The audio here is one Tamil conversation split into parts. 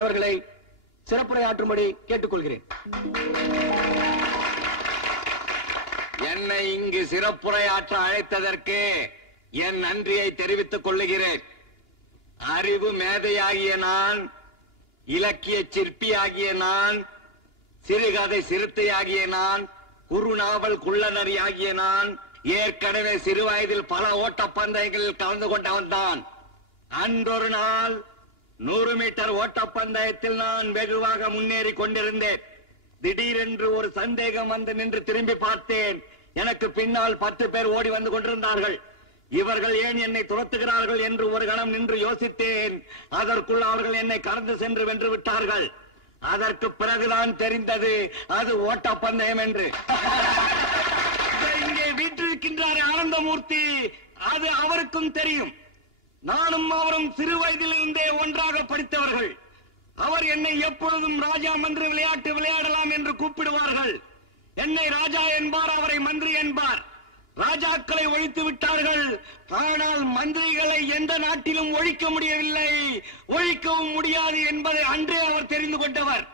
அவர்களை சிறப்புரையாற்றும்படி கேட்டுக்கொள்கிறேன். என்னை இங்கு சிறப்புரையாற்ற அழைத்ததற்கு என் நன்றியை தெரிவித்துக் கொள்ளுகிறேன். அறிவு மேதையாகிய நான், இலக்கிய சிற்பியாகிய நான், சிறுகதை சிறுத்தையாகிய நான், குறுநாவல் குள்ளநரியாகிய நான் ஏற்கனவே சிறுவயதில் பல ஓட்டப்பந்தயங்களில் கலந்து கொண்டவன் தான். அன்றொரு நாள் 100 மீட்டர் ஓட்டப்பந்தயத்தில் நான் வெகுவாக முன்னேறி கொண்டிருந்தேன். திடீரென்று ஒரு சந்தேகம் வந்து நின்று திரும்பி பார்த்தேன். எனக்கு பின்னால் 10 பேர் ஓடி வந்து கொண்டிருந்தார்கள். இவர்கள் ஏன் என்னை துரத்துகிறார்கள் என்று ஒரு கணம் நின்று யோசித்தேன். அதற்குள் அவர்கள் என்னை கடந்து சென்று வென்று விட்டார்கள். அதற்கு பிறகுதான் தெரிந்தது அது ஓட்டப்பந்தயம் என்று. இங்கே வீற்றிருக்கின்றார் ஆனந்தமூர்த்தி, அது அவருக்கும் தெரியும். நானும் அவரும் சிறு வயதிலிருந்தே ஒன்றாக படித்தவர்கள். அவர் என்னை எப்பொழுதும் ராஜா மந்திரி விளையாட்டு விளையாடலாம் என்று கூப்பிடுவார்கள். என்னை ராஜா என்பார், அவரை மந்திரி என்பார். ராஜாக்களை ஒழித்து விட்டார்கள், ஆனால் மந்திரிகளை எந்த நாட்டிலும் ஒழிக்க முடியவில்லை, ஒழிக்கவும் முடியாது என்பதை அன்றே அவர் தெரிந்து கொண்டவர்.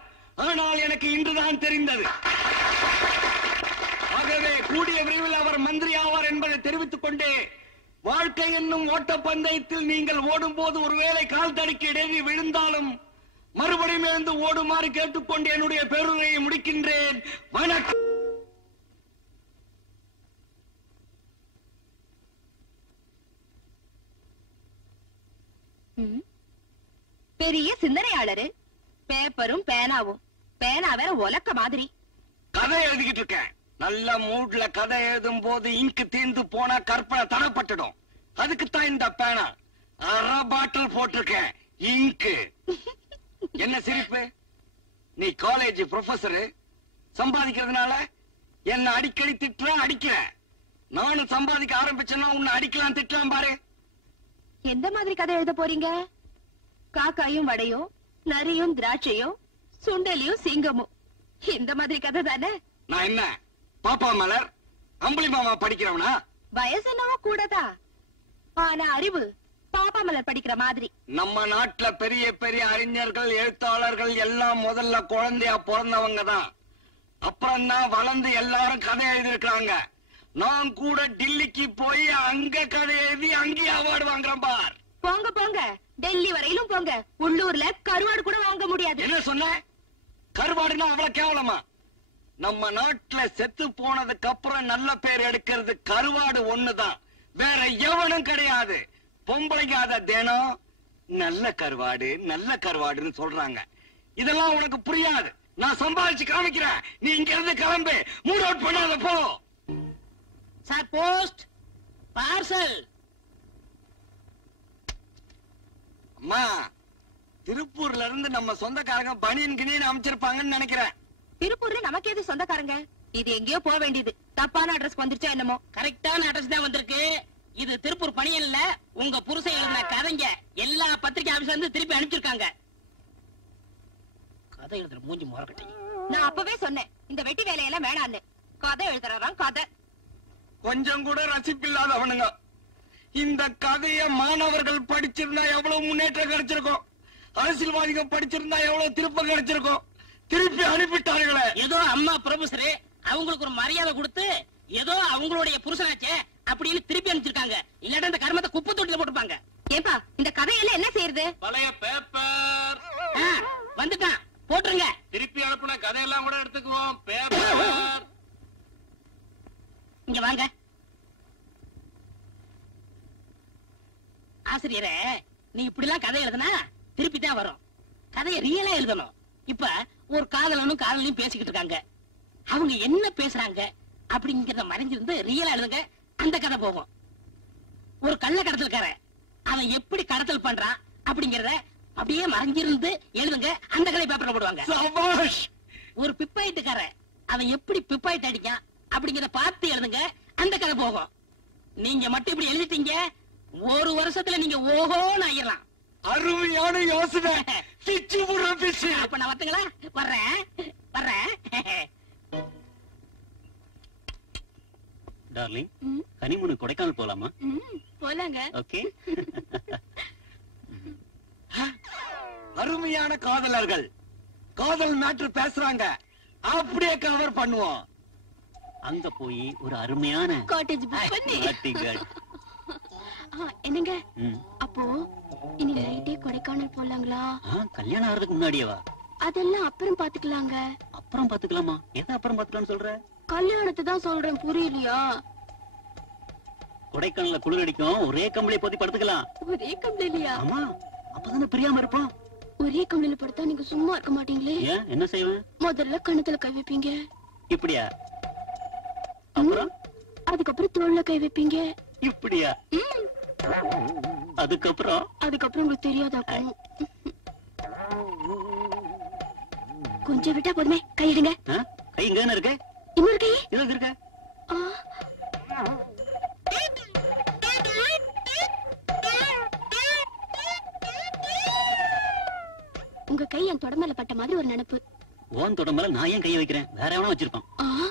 ஆனால் எனக்கு இன்றுதான் தெரிந்தது. ஆகவே கூடிய விரைவில் அவர் மந்திரி ஆவார் என்பதை தெரிவித்துக் கொண்டே, வாழ்க்கை என்னும் ஓட்டப்பந்தயத்தில் நீங்கள் ஓடும் போது ஒருவேளை கால் தடுக்கி இடையே விழுந்தாலும் மறுபடியும் எழுந்து ஓடுமாறு கேட்டுக்கொண்டு என்னுடைய பேருரையை முடிக்கின்றேன். வணக்கம். பெரிய சிந்தனையாளரு, பேப்பரும் பேனாவும். பேனா வேற ஒலக்க மாதிரி. கதை எழுதிக்கிட்டு இருக்கேன். நல்ல மூட்ல கதை எழுதும் போது இங்கு தீர்ந்து போனா கற்பனை தடப்பட்டுடும். அதுக்குத்தான் இந்த பேனா. 1/2 பாட்டில் போட்டிருக்கேன் இங்கு. என்ன சிரிப்பு? நீ காலேஜ் ப்ரொஃபசரு, சம்பாதிக்கிறதுனால என்ன அடிக்கடி திட்டுற, அடிக்கிற. நானும் சம்பாதிக்க ஆரம்பிச்சேன்னா உன்னை அடிக்கலாம், திட்டலாம் பாரு. எந்த மாதிரி கதை எழுத போறீங்க? காக்காயும் வடையும், நரியும் திராட்சையும், சுண்டலியும் சிங்கமும், இந்த மாதிரி கதை தானே? நான் என்ன பாப்பா மலர், அம்புலி மாமா படிக்கிறவனா? வயசு என்னவோ கூடதா, ஆனா அறிவு பாப்பா மலர் படிக்கிற மாதிரி. நம்ம நாட்டுல பெரிய பெரிய அறிஞர்கள், எழுத்தாளர்கள் எல்லாம் முதல்ல குழந்தையா பிறந்தவங்க தான். அப்புறம் தான் வளர்ந்து எல்லாரும் கதை எழுதிருக்காங்க. நான் கூட டில்லிக்கு போய் அங்க கதை எழுதி அங்கேயே அவார்டு வாங்குறேன் பார். போங்க போங்க, டெல்லி வரையிலும் போங்க. உள்ளூர்ல கருவாடு கூட வாங்க முடியாது. என்ன சொன்ன? கருவாடுனா அவ்வளவு கேவலமா? நம்ம நாட்டுல செத்து போனதுக்கு அப்புறம் நல்ல பேர் எடுக்கிறது கருவாடு ஒண்ணுதான், வேற எவனும் கிடையாது. பொம்பளைங்க அத தினம் நல்ல கருவாடு நல்ல கருவாடுன்னு சொல்றாங்க. இதெல்லாம் உனக்கு புரியாது. நான் சம்பாதிச்சு காமிக்கிறேன். நீ இங்க இருந்து கிளம்பு. மூட் அவுட் பண்ணாத போ. Sir, post parcel. அம்மா, திருப்பூர்ல இருந்து நம்ம சொந்தக்காரங்க பனியன் கிணின்னு அமைச்சிருப்பாங்கன்னு நினைக்கிறேன். திருப்பூர்ல நமக்கு எது சொந்தக்காரங்க? இது எங்கேயோ போக வேண்டியது. தப்பான அட்ரஸ் வந்துருச்சா என்னமோ? கரெக்டான அட்ரஸ் தான் வந்திருக்கு. இது திருப்பூர் பணியன் இல்ல, உங்க புருஷன் எழுதின கதைங்க எல்லா பத்திரிகை ஆபீஸ்ல இருந்து திருப்பி அனுப்பிச்சிருக்காங்க. கதை எழுதுற மூஞ்சி முறக்கட்டை. நான் அப்பவே சொன்னேன், இந்த வெட்டி வேலையெல்லாம் வேணான்னு. கதை எழுதுறாராம் கதை. கொஞ்சம் கூட ரசிப்பில்லாதவனுங்க. இந்த கதைய மாணவர்கள் படிச்சிருந்தா எவ்வளவு முன்னேற்றம் கிடைச்சிருக்கும், அரசியல்வாதிகள் படிச்சிருந்தா எவ்வளவு திருப்பம் கிடைச்சிருக்கும். திருப்பி அனுப்பிட்டார்களே. ஏதோ அம்மா ப்ரொஃபசர் அவங்களுக்கு ஒரு மரியாதை கொடுத்து ஏதோ அவங்களுடைய புருஷனாச்சே அப்படின்னு திருப்பி அனுப்பிச்சிருக்காங்க. இல்லாட்ட இந்த கர்மத்தை குப்பை தொட்டில போட்டுப்பாங்க. ஏப்பா, இந்த கதையெல்லாம் என்ன செய்யறது? பழைய பேப்பர் வந்துட்டான், போட்டுருங்க. திருப்பி அனுப்புன கதையெல்லாம் கூட எடுத்துக்குவோம். பேப்பர் இங்க வாங்க. ஆசிரியரே, நீ இப்படி எல்லாம் கதை எழுதுனா திருப்பி தான் வரும். கதையை ரியலா எழுதணும். இப்ப ஒரு காதலனும் காதலையும் பேசிக்கிட்டு இருக்காங்க. அவங்க என்ன பேசுறாங்க அப்படிங்கறத மறைஞ்சிருந்து ரியலா எழுதுங்க, அந்த கதை போகும். ஒரு கள்ள கடத்தல்காரன் அவன் எப்படி கடத்தல் பண்றான் அப்படிங்கறத அப்படியே மறைஞ்சிருந்து எழுதுங்க, அந்த கதை பேப்பர்ல போடுவாங்க. ஒரு பிப்பாயிட்டுக்காரன் அவன் எப்படி பிப்பாயிட்டு அடிக்கான் அப்படிங்கறத பார்த்து எழுதுங்க, அந்த கதை போகும். நீங்க மட்டும் இப்படி எழுதிட்டீங்க, 1 வருஷத்துல நீங்க ஓஹோன்னு ஆயிரலாம். அருமையான யோசனை. அப்ப நான் வரட்டுங்களா? வர்றேன் வர்றேன். டார்லிங், ஹனிமூன் கொடைக்கானல் போலாமா? போலாங்க. ஓகே. அருமையான காதலர்கள் காதல் மேட்ரு பேசுறாங்க, அப்படியே கவர் பண்ணுவோம். அங்க போய் ஒரு அருமையான காட்டேஜ் புக் பண்ணி ஆர்டிகல். என்னங்க அப்போ இனி நைட்டே கொடைக்கானல் போலாங்களா? கல்யாணம் ஆறதுக்கு முன்னாடியேவா? அதெல்லாம் அப்புறம் பாத்துக்கலாங்க. அப்புறம் பாத்துக்கலாமா? எதை அப்புறம் பாத்துக்கலாம்னு சொல்ற? கல்யாணத்தை தான் சொல்றேன், புரியலையா? கொடைக்கானல்ல குளிர் அடிக்கும், ஒரே கம்பளி போத்தி படுத்துக்கலாம். ஒரே கம்பளியா? ஆமா, அப்பதானே பிரியாம இருப்போம். ஒரே கம்பளியில படுத்தா நீங்க சும்மா இருக்க மாட்டீங்களே. ஏன், என்ன செய்வேன்? முதல்ல கணத்துல கை வைப்பீங்க. இப்படியா? அப்புறம் அதுக்கப்புறம் தோல்ல கை வைப்பீங்க. இப்படியா? அதுக்கப்புறம் உங்களுக்கு தெரியாதாக்கும். கொஞ்சம் விட்டா போதுமே, கையிடுங்க. கை இங்க தானே இருக்கு. இன்னொரு கை இதுல இருக்க. உங்க கை என் தொடமேல பட்ட மாதிரி ஒரு நினைப்பு. ஓன் தொடம்பல நான் ஏன் கையை வைக்கிறேன்? வேற எவனா வச்சிருப்பான்.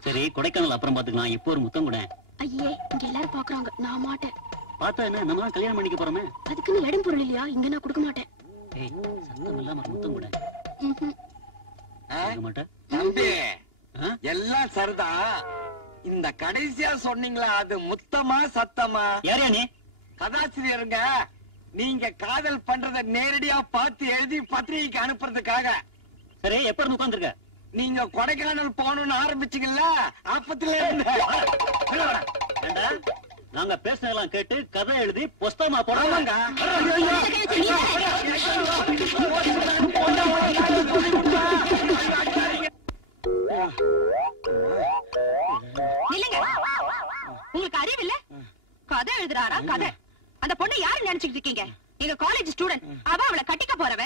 சரி, கொடைக்கானல் அப்புறம் பாத்துக்கலாம். இப்போ ஒரு முத்தம் கூட. ஐயே, இங்க எல்லாரும் பாக்குறாங்க, நான் மாட்டேன். பார்த்தா என்ன, நம்ம தான் கல்யாணம் பண்ணிக்க போறோமே. அதுக்குன்னு இடம் பொருள் இல்லையா? இங்க நான் கொடுக்க மாட்டேன். ஏய், சத்தம் இல்லாம ஒரு முத்தம் கூட. மாட்டேன் தம்பி, எல்லாம் சரிதான். இந்த கடைசியா சொன்னீங்களா, அது முத்தமா சத்தமா? யாரையா நீ? கதாசிரியருங்க. நீங்க காதல் பண்றத நேரடியா பார்த்து எழுதி பத்திரிகைக்கு அனுப்புறதுக்காக. சரி, எப்ப இருந்து உட்கார்ந்துருக்க? நீங்க கொடைக்கானல் போகணும்னு ஆரம்பிச்சீங்கல்ல, அப்பத்துல இருந்து. நாங்க பேசினதெல்லாம் கேட்டு கதை எழுதி புஸ்தகமா போடுவாங்க. உங்களுக்கு அறிவு இல்ல? கதை எழுதுறாரா? கதை. அந்த பொண்ணு யாரு நினைச்சுக்கிட்டு இருக்கீங்க? எங்க காலேஜ் ஸ்டூடெண்ட். அவளை கட்டிக்க போறவ.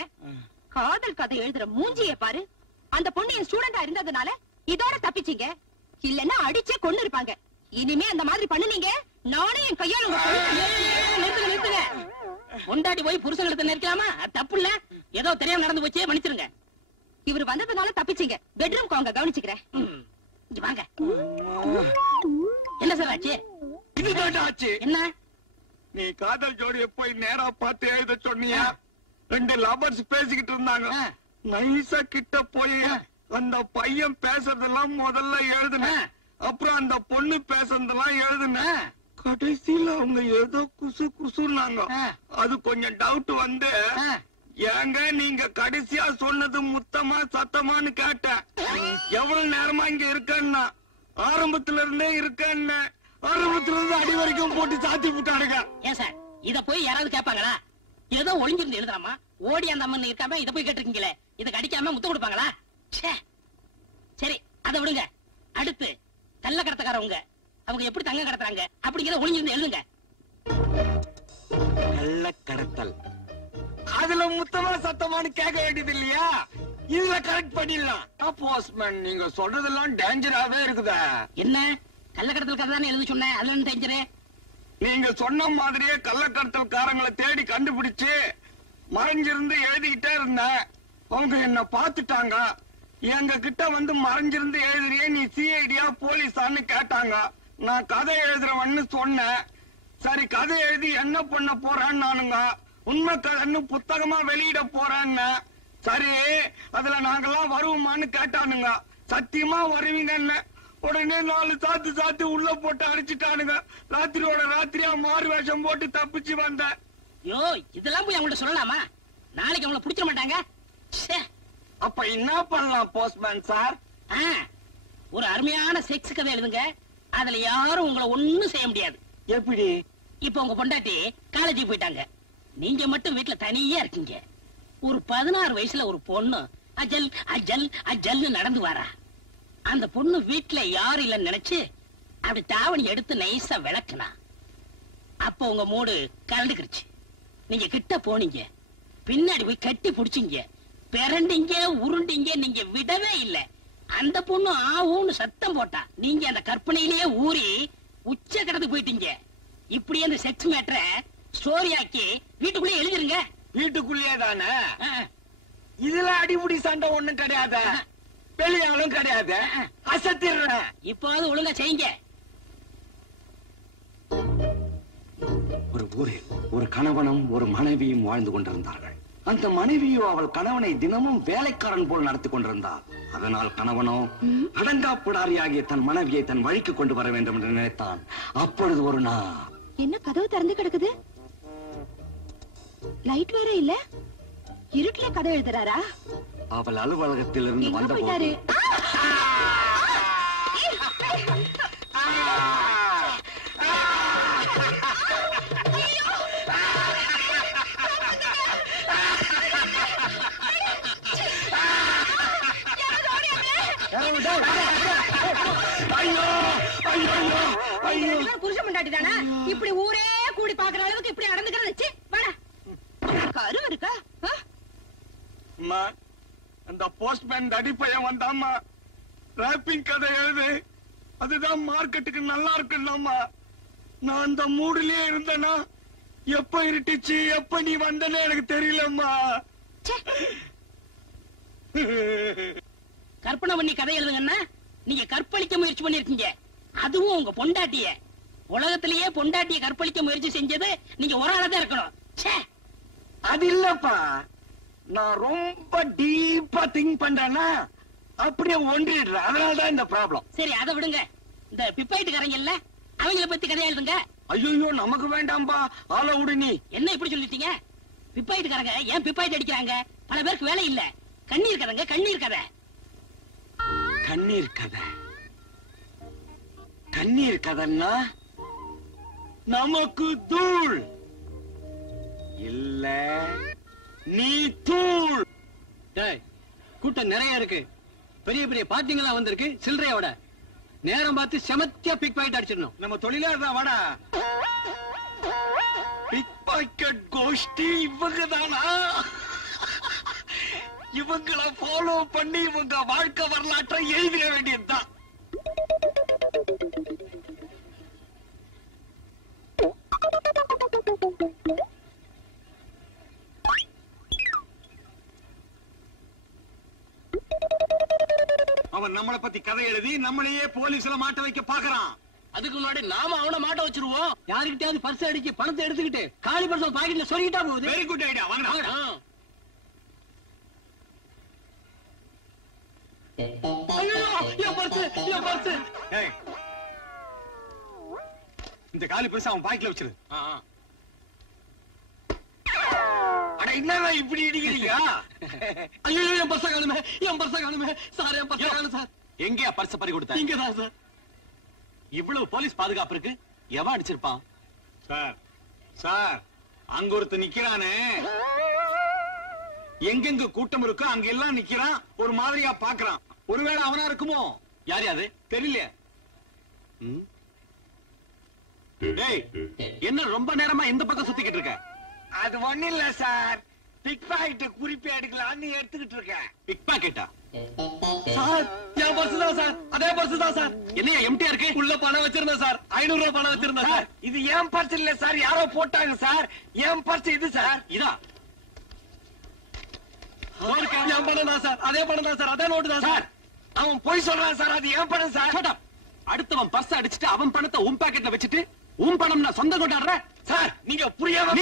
காதல் கதை எழுதுற மூஞ்சிய பாரு. அந்த பொண்ணு என் ஸ்டூடெண்டா இருந்ததுனால இதோட தப்பிச்சீங்க. இல்லன்னா அடிச்சே கொண்டு இருப்பாங்க. இனிமே அந்த மாதிரி பண்ணுனீங்க, நானே என் கையால நிறுத்துங்க. கொண்டாடி போய் புருஷன் எடுத்து நிற்கலாமா? தப்பு இல்ல, ஏதோ தெரியாம நடந்து போச்சே, மன்னிச்சிருங்க. இவர் வந்ததுனால தப்பிச்சீங்க. பெட்ரூம் அவங்க கவனிச்சுக்கிறேன். வாங்க. என்ன சார் ஆச்சு? இதுதான் ஆச்சு. என்ன? நீ காதல் ஜோடியை போய் நேரா பார்த்து எழுத சொன்னியா? ரெண்டு லவர்ஸ் பேசிக்கிட்டு இருந்தாங்க. நைசா கிட்ட போய் அந்த பையன் பேசுறதெல்லாம் முதல்ல எழுதுன, அப்புறம் அந்த பொண்ணு பேசுறதெல்லாம் எழுதுன. கடைசியில அவங்க ஏதோ குசு குசுன்னாங்க. அது கொஞ்சம் டவுட் வந்து, ஏங்க நீங்க கடைசியா சொன்னது முத்தமா சத்தமான்னு கேட்டேன். எவ்வளவு நேரமா இங்க இருக்கேன்னா, ஆரம்பத்துல இருந்தே இருக்கேன்னு. ஆரம்பத்துல இருந்து அடி வரைக்கும் போட்டு சாத்தி விட்டாருங்க. ஏன் சார், இத போய் யாராவது கேட்பாங்களா? ஏதோ ஒளிஞ்சிருந்து எழுதுறாமா, ஓடி அந்த அம்மன் இருக்காம இத போய் கேட்டிருக்கீங்களே, இத கடிக்காம முத்தம் கொடுப்பாங்களா? சரி, அதை விடுங்க. அடுத்து கள்ள கடத்தக்காரவங்க, அவங்க எப்படி தங்க கடத்துறாங்க அப்படிங்கிறத ஒளிஞ்சிருந்து எழுதுங்க. கள்ள கடத்தல், அதுல முத்தமா சத்தமானு கேட்க வேண்டியது இல்லையா? இதுல கரெக்ட் பண்ணிடலாம். போஸ்ட்மேன், நீங்க சொல்றதெல்லாம் டேஞ்சராவே இருக்குதா? என்ன கள்ள கடத்தல் கதை தானே எழுத சொன்னேன், அதுல என்ன டேஞ்சரு? நீங்க சொன்ன மாதிரியே கள்ளக்கடத்தல்காரங்களை தேடி கண்டுபிடிச்சு மறைஞ்சிருந்து எழுதிக்கிட்டே இருந்தேன். அவங்க என்ன பாத்துட்டாங்க. எங்க கிட்ட வந்து மறைஞ்சிருந்து எழுதுறியே, நீ சிஐடியா போலீஸான்னு கேட்டாங்க. நான் கதை எழுதுறவன்னு சொன்னேன். சரி, கதை எழுதி என்ன பண்ண போறேன்னு நானுங்க. உண்மை கதைன்னு புத்தகமா வெளியிட போறேன்னு. சரி, அதுல நாங்கெல்லாம் வருவோமான்னு கேட்டானுங்க. சத்தியமா வருவீங்கன்னு. உடனே 4 சாத்து உள்ள போட்டு அடிச்சுட்டானுங்க. ராத்திரியோட ராத்திரியா மாறு வேஷம் போட்டு தப்பிச்சு வந்தேன். யோ, இதெல்லாம் போய் அவங்கள்ட்ட சொல்லலாமா? நாளைக்கு அவங்கள புடிச்சிட மாட்டாங்க. அப்ப என்ன பண்ணலாம் போஸ்ட்மேன் சார்? ஒரு அருமையான செக்ஸ் கதை எழுதுங்க. அதுல யாரும் உங்களை ஒண்ணும் செய்ய முடியாது. எப்படி? இப்ப உங்க பொண்டாட்டி காலேஜுக்கு போயிட்டாங்க, நீங்க மட்டும் வீட்டுல தனியா இருக்கீங்க. ஒரு 16 வயசுல ஒரு பொண்ணு அஜல் அஜல் அஜல்னு நடந்து வரா. அந்த பொண்ணு வீட்டுல யாரும் இல்லைன்னு நினைச்சு அப்படி தாவணி எடுத்து நைசா விளக்குனா. அப்ப உங்க மூடு கலந்துக்கிடுச்சு. நீங்க கிட்ட போனீங்க, பின்னாடி போய் கட்டி புடிச்சீங்க, பிறண்டீங்க, உருண்டீங்க. நீங்க விடவே இல்லை. அந்த பொண்ணு ஆவுன்னு சத்தம் போட்டா, நீங்க அந்த கற்பனையிலேயே ஊறி உச்ச கடத்துக்கு போயிட்டீங்க. இப்படியே அந்த செக்ஸ் மேட்டரை ஸ்டோரி ஆக்கி வீட்டுக்குள்ளே எழுதிருங்க. வீட்டுக்குள்ளேயே தானே? இதுல அடிமுடி சண்டை ஒண்ணும் கிடையாது, வெளியாலும் கிடையாது. அசத்திடுறேன். இப்போது ஒழுங்கா செய்யுங்க. ஒரு ஊரில் ஒரு கணவனும் ஒரு மனைவியும் வாழ்ந்து கொண்டிருந்தார்கள். அந்த மனைவியோ அவள் கணவனை தினமும் வேலைக்காரன் போல் நடத்தி கொண்டிருந்தாள். அதனால் கணவனோ அடங்காப்புடாரியாகிய தன் மனைவியை தன் வழிக்கு கொண்டு வர வேண்டும் என்று நினைத்தான். அப்பொழுது ஒரு நாள் என்ன கதவு திறந்து கிடக்குது? லைட் வேற இல்ல, இருட்டுல கதை எழுதுறாரா? அவள் அலுவலகத்தில் இருந்து எங்க வந்த போயிட்டாரு? புருஷன் முண்டாட்டி தானே இப்படி ஊரே கூடி பாக்குற அளவுக்கு இப்படி அடந்துக்கிறது? கருவு இருக்கா? அந்த போஸ்ட்மேன் அடிப்பையன் வந்தாமா, ராப்பிங் கதை எழுது, அதுதான் மார்க்கெட்டுக்கு நல்லா இருக்குன்னாமா. நான் அந்த மூடுலயே இருந்தேனா, எப்ப இருட்டுச்சு எப்ப நீ வந்தனே எனக்கு தெரியலம்மா. கற்பனை பண்ணி கதை எழுதுங்கன்னா நீங்க கற்பழிக்க முயற்சி பண்ணிருக்கீங்க. அதுவும் உங்க பொண்டாட்டிய. உலகத்திலேயே பொண்டாட்டிய கற்பழிக்க முயற்சி செஞ்சது நீங்க ஒரு ஆளா தான் இருக்கணும். அது இல்லப்பா, நான் ரொம்ப டீப்பா திங்க் பண்றேன்னா அப்படியே ஒன்றிடுறேன். அதனாலதான் இந்த ப்ராப்ளம். சரி, அதை விடுங்க. இந்த பிப்பாயிட்டுக்காரங்க இல்ல, அவங்கள பத்தி கதை எழுதுங்க. ஐயோ நமக்கு வேண்டாம்பா, ஆள விடு. நீ என்ன இப்படி சொல்லிட்டீங்க? பிப்பாயிட்டுக்காரங்க ஏன் பிப்பாயிட்டு அடிக்கிறாங்க? பல பேருக்கு வேலை இல்ல. கண்ணீர் கதைங்க, கண்ணீர் கதை. கண்ணீர் கதை, கண்ணீர் கதைன்னா நமக்கு தூள் இல்ல, நீ தூள். கூட்டம் நிறைய இருக்கு, பெரிய பெரிய பாட்டிங்களா வந்திருக்கு. சில்லறையோட நேரம் பார்த்து செமத்தியா பிக் பாக்கெட் அடிச்சிடணும். நம்ம தொழிலா இருந்தா வாடா. பிக் பாக்கெட் கோஷ்டி இவங்க தானா? இவங்களை ஃபாலோ பண்ணி இவங்க வாழ்க்கை வரலாற்றை எழுதிட வேண்டியதுதான். அவன் நம்மளை பத்தி கதை எழுதி நம்மளையே போலீஸ்ல மாட்ட வைக்க பாக்குறான். அதுக்கு முன்னாடி நாம அவனை மாட்ட வச்சிருவோம். யாருக்கிட்டாவது பர்ஸ் அடிச்சு பணத்தை எடுத்துக்கிட்டு காலி பர்ஸ் பாக்கெட்ல சொருகிட்டா போகுது. Very good idea. வாங்க. இந்த காலி பர்ஸ் அவன் பாக்கெட்ல வச்சிரு. அட என்னடா இப்படி இடிக்கிறீங்க? ஐயோ என் பர்ஸ காணுமே, என் பர்ஸ காணுமே சார், என் பர்ஸ காணும் சார். எங்கயா பர்ஸ் பறி கொடுத்த? இங்கதான் சார். இவ்வளவு போலீஸ் பாதுகாப்பு இருக்கு, எவன் அடிச்சிருப்பான்? சார் சார், அங்க ஒருத்த நிக்கிறானே, எங்கெங்க கூட்டம் இருக்கோ அங்க எல்லாம் நிக்கிறான், ஒரு மாதிரியா பாக்குறான். ஒருவேளை அவனா இருக்குமோ? யார் அது தெரியல. டேய், என்ன ரொம்ப நேரமா இந்த பக்கம் சுத்திக்கிட்டு இருக்க? அது ஒண்ணு இல்ல சார், பிக் பாக்கெட் குறிப்பே எடுக்கலாம்னு எடுத்துக்கிட்டு இருக்கேன். பிக் பாக்கெட்டா? சார் என் பர்ஸ் தான் சார், அதே பர்ஸ் தான் சார். என்னையா எம்டியா இருக்கு? உள்ள பணம் வச்சிருந்தேன் சார், 500 ரூபாய் பணம் வச்சிருந்தேன் சார். இது ஏன் பர்ஸ் இல்ல சார், யாரோ போட்டாங்க சார். ஏன் பர்ஸ் இது சார். இதா என் பணம் தான் சார், அதே பணம் தான் சார், அதே நோட்டு தான் சார். அவன் போய் சொல்றான் சார், அது ஏன் பணம் சார். அடுத்தவன் பர்ஸ் அடிச்சுட்டு அவன் பணத்தை உன் பாக்கெட்ல வச்சுட்டு உன் பணம் நான் சொந்த கொண்டாடுற சார். நீங்க புரியாம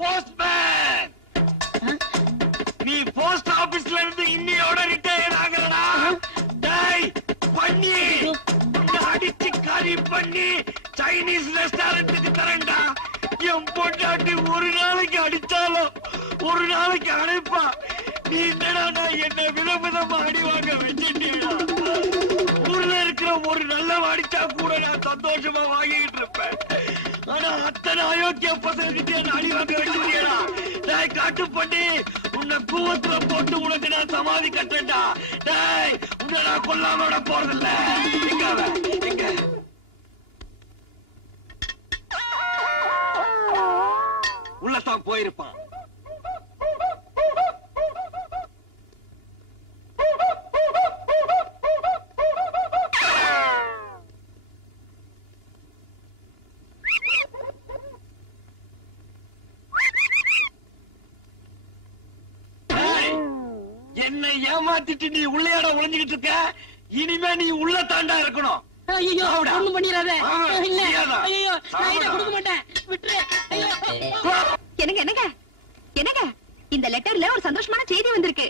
போஸ்ட்மேன், நீ போஸ்ட் ஆபீஸ்ல இருந்து இன்னையோட ரிட்டையர் ஆகலடா. டேய் பண்ணி அடிச்சு கறி பண்ணி சைனீஸ் ரெஸ்டாரண்ட்டுக்கு தரேன்டா. என் பொண்டாட்டி ஒரு நாளைக்கு அடிச்சாலும் ஒரு நாளைக்கு அழைப்பா. நீ என்னடா என்ன விதவிதமா அடி வாங்க வச்சுட்டீங்களா? ஊர்ல இருக்கிற ஒரு நல்ல அடிச்சா கூட நான் சந்தோஷமா வாங்கிட்டு இருப்பேன். ஆனா அத்தனை அயோக்கிய பசங்கிட்டே அடி வாங்க வச்சுட்டீங்களா? நான் காட்டு பண்ணி உன்னை கூவத்துல போட்டு உனக்கு நான் சமாதி கட்டேன்டா. டேய், உன்னை நான் கொல்லாம விட போறதில்ல. எங்க உள்ளத்தான் போயிருப்பான். என்னை ஏமாத்திட்டு நீ உள்ளையாட ஒளிஞ்சுக்கிட்டு இருக்க. இனிமே நீ உள்ள தாண்டா இருக்கணும். ஐயோ ஒண்ணும் பண்ணிராத. ஆமா, இல்ல நீயாதான். ஐயோ நான் இத சாவடா. கொடுக்க மாட்டேன். விட்டுரு. ஐயோ என்னங்க என்னங்க என்னங்க இந்த லெட்டர்ல ஒரு சந்தோஷமான செய்தி வந்திருக்கு.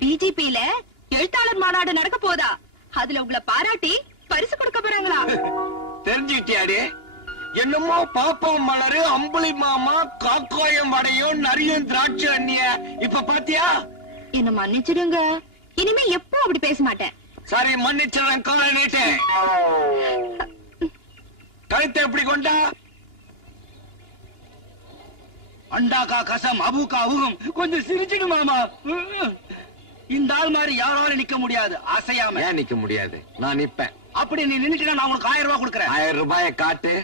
பிஜிபில எழுத்தாளர் மாநாடு நடக்க போதா, அதுல உங்களை பாராட்டி பரிசு கொடுக்க போறாங்களா? தெரிஞ்சுக்கிட்டியாடி? என்னமோ பாப்பம் மலரு, அம்புலி மாமா, காக்காயம் வடையும் நரியும் திராட்சை அண்ணிய இப்ப பாத்தியா? என்ன மன்னிச்சிடுங்க, இனிமே எப்போ அப்படி பேச மாட்டேன். சரி மன்னிச்சிடறேன். காலை நீட்டு. கழுத்தை எப்படி கொண்டா? அண்டாக்கா கசம் அபுக்கா அவுகம். கொஞ்சம் சிரிச்சிடு மாமா. இந்த ஆள் மாதிரி யாராலும் நிக்க முடியாது அசையாம. ஏன் நிக்க முடியாது? நான் நிப்பேன். அப்படி நீ நின்னுட்டா நான் உங்களுக்கு 1000 ரூபாய் கொடுக்கறேன். 1000 ரூபாயை காட்டு.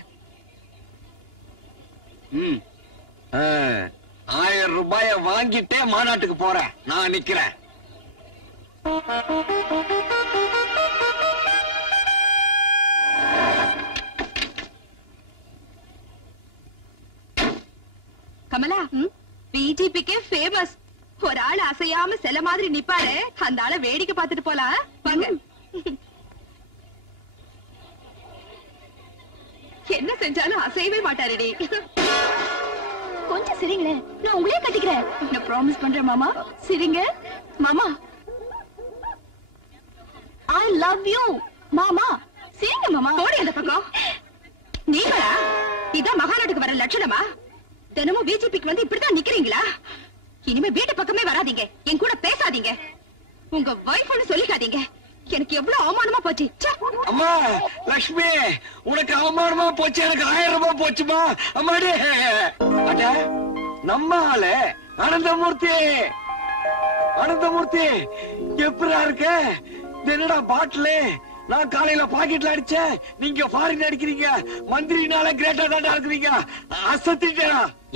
1000 ரூபாயை வாங்கிட்டே மாநாட்டுக்கு போறேன். நான் நிக்கிறேன். கமலா, பிஜிபிக்கு ஃபேமஸ் ஒரு ஆள் அசையாம சில மாதிரி நிப்பாரு. அந்த ஆளை வேடிக்கை பார்த்துட்டு போலாம் வாங்க. என்ன செஞ்சாலும் அசையவே மாட்டாருடி. கொஞ்சம் சிரிங்களே, நான் உங்களே கட்டிக்கிறேன். நான் ப்ராமிஸ் பண்றேன் மாமா. சிரிங்க மாமா. I love you மாமா. சிரிங்க மாமா. போடி அந்த பக்கம். நீங்களா இதான் மகாநாட்டுக்கு வர லட்சணமா? தினமும் பிஜேபிக்கு வந்து இப்படிதான் நிக்கிறீங்களா? இனிமே வீட்டு பக்கமே வராதீங்க, என் கூட பேசாதீங்க, உங்க வைஃப்னு சொல்லிக்காதீங்க. எனக்கு எவ்வளவு அவமானமா போச்சு. அம்மா லட்சுமி, உனக்கு அவமானமா போச்சு, எனக்கு 1000 ரூபாய் போச்சுமா. அம்மாடி, அட நம்ம ஆளு அனந்தமூர்த்தி. அனந்தமூர்த்தி எப்படா இருக்க? என்னடா பாட்டிலு? நான் காலையில பாக்கெட்ல அடிச்சேன், நீங்க ஃபாரின் அடிக்கிறீங்க. மந்திரினால கிரேட்டா தாண்டா இருக்கிறீங்க. அசத்திட்டா.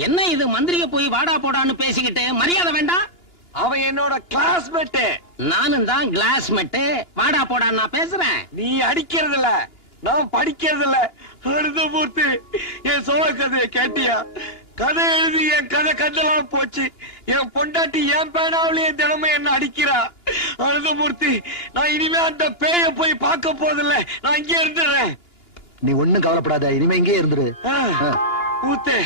என்ன இது மந்திரிக போய் வாடா போடான்னு பேசிக்கிட்டு மரியாதை வேண்டாம்? அவன் என்னோட கிளாஸ்மேட். நானும் தான் கிளாஸ்மேட். வாடா போடான்னு நான் பேசுறேன். நீ அடிக்கிறது இல்ல, நான் படிக்கிறது இல்ல. அனந்தமூர்த்தி, என் சோழ கதையை கேட்டியா? கதை எழுதி என் கதை கண்டலாம் போச்சு. என் பொண்டாட்டி என் பேனாவிலேயே தினமும் என்ன அடிக்கிறா. அனந்தமூர்த்தி, நான் இனிமே அந்த பேய போய் பார்க்க போதில்ல. நான் இங்கே இருந்துடுறேன். நீ ஒண்ணும் கவலைப்படாத, இனிமே இங்கே இருந்துரு. ஊத்து.